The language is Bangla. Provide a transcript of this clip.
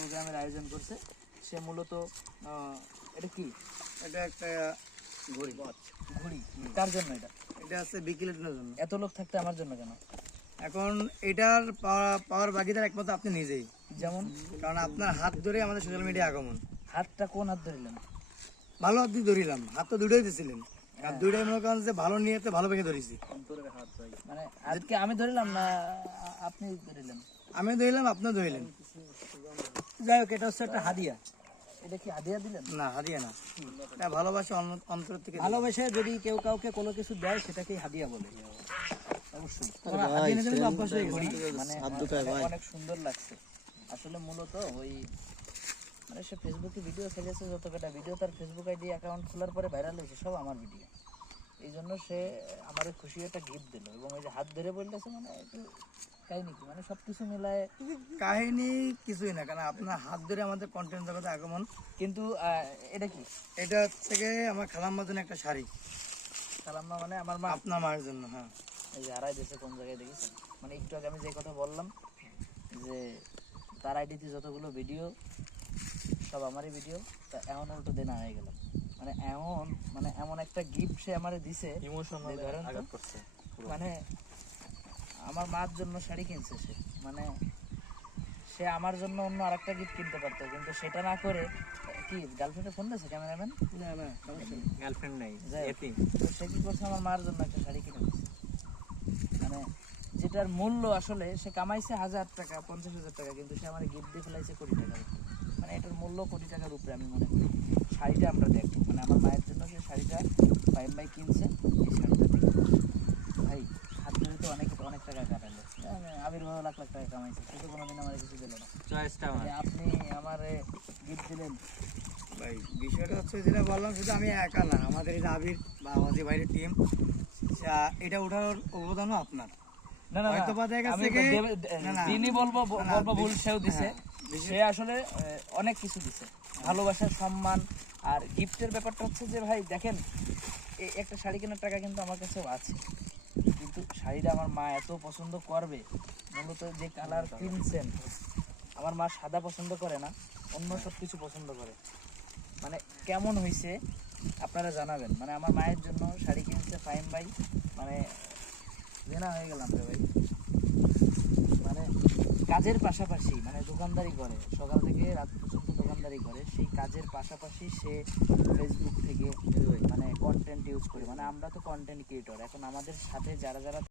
প্রোগ্রামের আয়োজন করছে। সে মূলত এটা কি, এটা একটা ঘড়ি। ঘড়ি কার জন্য? এটা আছে বিকেলের জন্য। এত লোক থাকতে আমার জন্য কেন? এখন এটার পাওয়ার ভাগিদার একমাত্র আপনি নিজেই। যেমন? কারণ আপনার হাত ধরে আমাদের সোশ্যাল মিডিয়া আগমন। হাতটা কোন হাত ধরিলেন? ভালো হাত দিয়ে ধরিলাম, হাত তো দুটোই দিয়েছিলেন, আর দুইটাই মনে করেন যে ভালো নিয়েতে ভালো ভেঙে ধরেছি। মানে আজকে আমি ধরিলাম না আপনি ধরিলেন? আমি ধরিলাম, আপনিও ধরিলেন। যাই হোক, এটা হচ্ছে একটা হাদিয়া। এটা কি হাদিয়া দিলেন? না, হাদিয়া না, এটা ভালোবাসা অন্তর থেকে। ভালোবাসে যদি কেউ কাউকে কোনো কিছু দেয় সেটাকেই হাদিয়া বলে। অবশ্যই মানে অনেক সুন্দর লাগছে আসলে। মূলত ওই মানে সে ফেসবুকে ভিডিও ছেড়েছে, যত কটা ভিডিও তার ফেসবুক আইডি অ্যাকাউন্ট খোলার পরে ভাইরাল হয়েছে সব আমার ভিডিও। এই জন্য সে আমার খুশি একটা গিফট দিল, এবং এই যে হাত ধরে বলতেছে মানে একটু কাহিনী কি, মানে সবকিছু মিলায় কাহিনী কিছুই না, কারণ আপনার হাত ধরে আমাদের কন্টেন্ট জগতে আগমন। কিন্তু এটা কি? এটা থেকে আমার খালাম্মার জন্য একটা শাড়ি। খালাম্মা মানে আমার মা? আপনার মায়ের জন্য। হ্যাঁ, এই যে হারাই দিয়েছে কোন জায়গায় দেখেছেন? মানে একটু আগে আমি যে কথা বললাম যে তার আইডিতে যতগুলো ভিডিও সব আমারই ভিডিও, তা এমন উল্টো দিন হয়ে গেল। মানে এমন একটা গিফট সে আমারে দিছে, মানে আমার মার জন্য শাড়ি কিনছে সে, মানে সে আমার জন্য অন্য আরেকটা গিফট কিনতে পারতো, কিন্তু সেটা না করে কি গার্লফ্রেন্ডে ফোন দিয়েছে ক্যামেরাম্যান? না না, গার্লফ্রেন্ড নাই, তো সে কি করছে, আমার মার জন্য একটা শাড়ি কিনে দিচ্ছে। মানে যেটার মূল্য আসলে সে কামাইছে 1000 টাকা 50,000 টাকা, কিন্তু সে আমার গিফট দিয়ে ফেলাইছে কোটি টাকার উপরে। মানে এটার মূল্য কোটি টাকার উপরে আমি মনে করি। শাড়িটা আমরা দেখবো, মানে আমার মায়ের জন্য যে শাড়িটা ফাইম ভাই কিনছে, এই শাড়িটা দেখবো। ভাই হাত ধরে তো অনেক টাকা কাটালো, আবির্ভাব লাখ লাখ টাকা কামাইছে, সে তো কোনোদিন আমার কিছু দিল না। আপনি আমার গিফট দিলেন। ভাই বিষয়টা হচ্ছে যেটা বললাম, শুধু আমি একা না, আমাদের এই যে আবির বা আমাদের বাইরের টিম, এটা ওঠার অবদানও আপনার। না না, দিনই বলবো ভুল, সেও দিছে। সে আসলে অনেক কিছু দিছে, ভালোবাসা, সম্মান। আর গিফটের ব্যাপারটা হচ্ছে যে ভাই দেখেন, এই একটা শাড়ি কেনার টাকা কিন্তু আমার কাছেও আছে, কিন্তু শাড়িটা আমার মা এত পছন্দ করবে। মূলত যে কালার কিনছেন, আমার মা সাদা পছন্দ করে না, অন্য সব কিছু পছন্দ করে। মানে কেমন হয়েছে আপনারা জানাবেন। মানে আমার মায়ের জন্য শাড়ি কিনছে ফাইম ভাই, মানে জেনা হয়ে গেলাম রে ভাই। মানে কাজের পাশাপাশি, মানে দোকানদারি করে, সকাল থেকে রাত পর্যন্ত দোকানদারি করে, সেই কাজের পাশাপাশি সে ফেসবুক থেকে মানে কন্টেন্ট ইউজ করে। মানে আমরা তো কন্টেন্ট ক্রিয়েটর, এখন আমাদের সাথে যারা